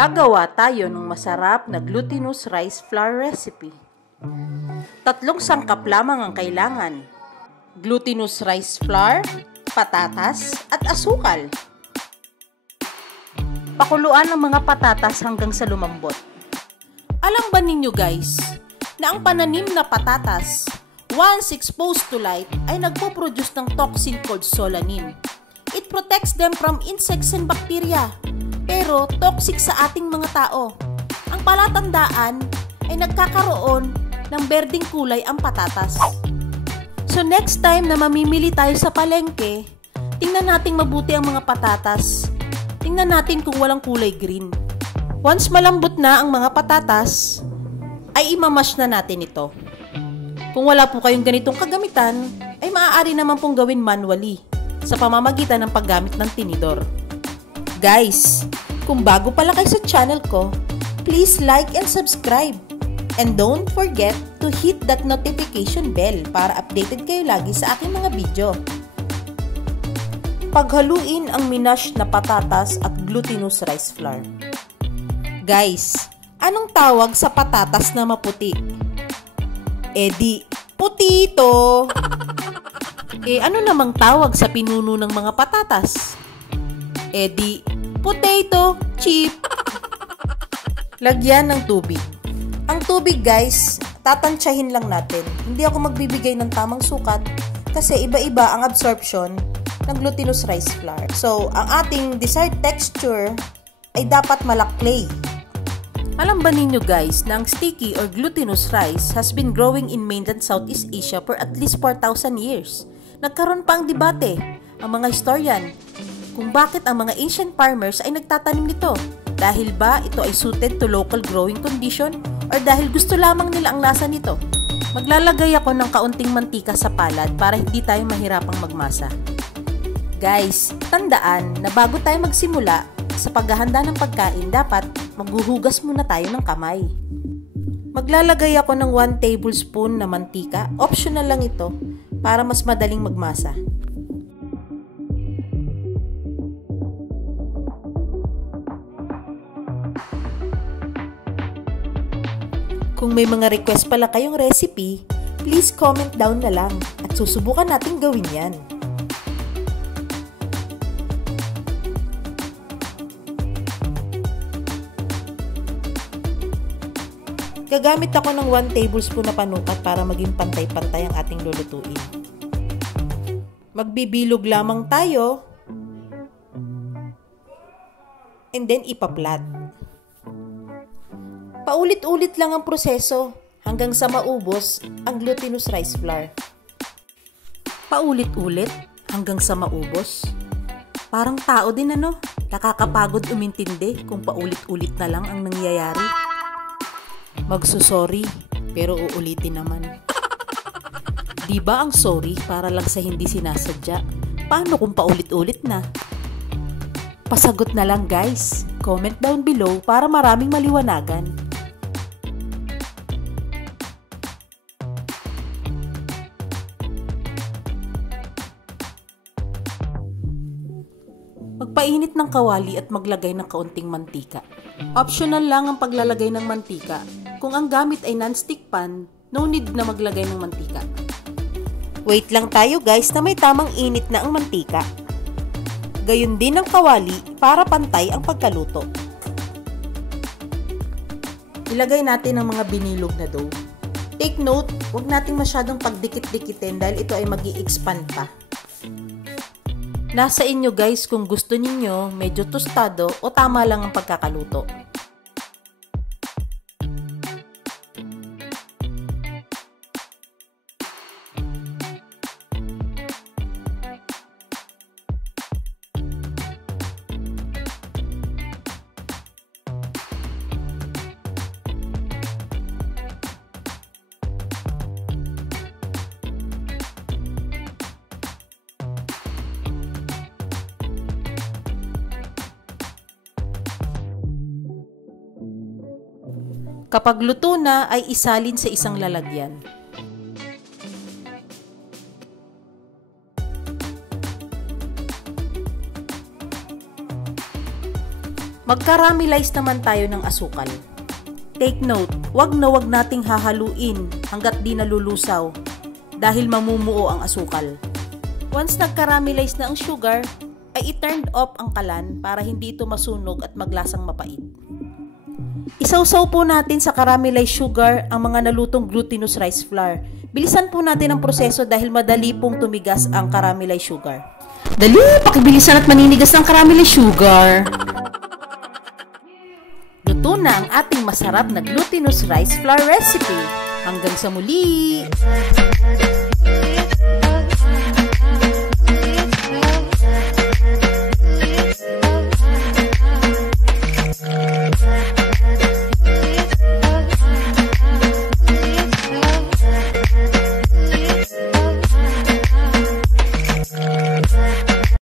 Gagawa tayo ng masarap na glutinous rice flour recipe. 3 sangkap lamang ang kailangan. Glutinous rice flour, patatas, at asukal. Pakuluan ang mga patatas hanggang sa lumambot. Alam ba ninyo guys, na ang pananim na patatas, once exposed to light, ay nagpo-produce ng toxin called solanine. It protects them from insects and bacteria, pero toxic sa ating mga tao. Ang palatandaan ay nagkakaroon ng berdeng kulay ang patatas. So next time na mamimili tayo sa palengke, tingnan nating mabuti ang mga patatas. Tingnan natin kung walang kulay green. Once malambot na ang mga patatas, ay imamash na natin ito. Kung wala po kayong ganitong kagamitan, ay maaari naman pong gawin manually sa pamamagitan ng paggamit ng tinidor. Guys, kung bago pala kayo sa channel ko, please like and subscribe. And don't forget to hit that notification bell para updated kayo lagi sa aking mga video. Paghaluin ang minash na patatas at glutinous rice flour. Guys, anong tawag sa patatas na maputi? Di, puti ito! Ano namang tawag sa pinuno ng mga patatas? Di, potato chip! Lagyan ng tubig. Ang tubig guys, tatansyahin lang natin. Hindi ako magbibigay ng tamang sukat kasi iba-iba ang absorption ng glutinous rice flour. So, ang ating desired texture ay dapat malaklay. Alam ba ninyo guys na ang sticky or glutinous rice has been growing in mainland Southeast Asia for at least 4,000 years. Nagkaroon pa ang debate, ang mga historian, kung bakit ang mga ancient farmers ay nagtatanim nito. Dahil ba ito ay suited to local growing condition or dahil gusto lamang nila ang lasa nito? Maglalagay ako ng kaunting mantika sa palad para hindi tayo mahirapang magmasa. Guys, tandaan na bago tayo magsimula sa paghahanda ng pagkain, dapat maghuhugas muna tayo ng kamay. Maglalagay ako ng 1 tablespoon na mantika. Optional lang ito para mas madaling magmasa. Kung may mga request pala kayong recipe, please comment down na lang at susubukan natin gawin yan. Gagamit ako ng 1 tablespoon na panukat para maging pantay-pantay ang ating lulutuin. Magbibilog lamang tayo and then ipaplat. Paulit-ulit lang ang proseso hanggang sa maubos ang glutinous rice flour. Paulit-ulit hanggang sa maubos? Parang tao din ano? Nakakapagod umintindi kung paulit-ulit na lang ang nangyayari. Magsusorry, pero uulitin naman. Diba ang sorry para lang sa hindi sinasadya? Paano kung paulit-ulit na? Pasagot na lang guys. Comment down below para maraming maliwanagan. Magpainit ng kawali at maglagay ng kaunting mantika. Optional lang ang paglalagay ng mantika. Kung ang gamit ay non-stick pan, no need na maglagay ng mantika. Wait lang tayo guys na may tamang init na ang mantika. Gayun din ang kawali para pantay ang pagkaluto. Ilagay natin ang mga binilog na dough. Take note, huwag nating masyadong pagdikit-dikitin dahil ito ay mag-i-expand pa. Nasa inyo guys kung gusto ninyo medyo tostado o tama lang ang pagkakaluto. Kapag luto na ay isalin sa isang lalagyan. Mag-caramelize naman tayo ng asukal. Take note, wag nating hahaluin hanggat di nalulusaw dahil mamumuo ang asukal. Once nag-caramelize na ang sugar, ay i-turned off ang kalan para hindi ito masunog at maglasang mapait. Isawsaw po natin sa caramelized sugar ang mga nalutong glutinous rice flour. Bilisan po natin ang proseso dahil madali pong tumigas ang caramelized sugar. Dali, pakibilisan at maninigas ng caramelized sugar. Luto na ang ating masarap na glutinous rice flour recipe. Hanggang sa muli!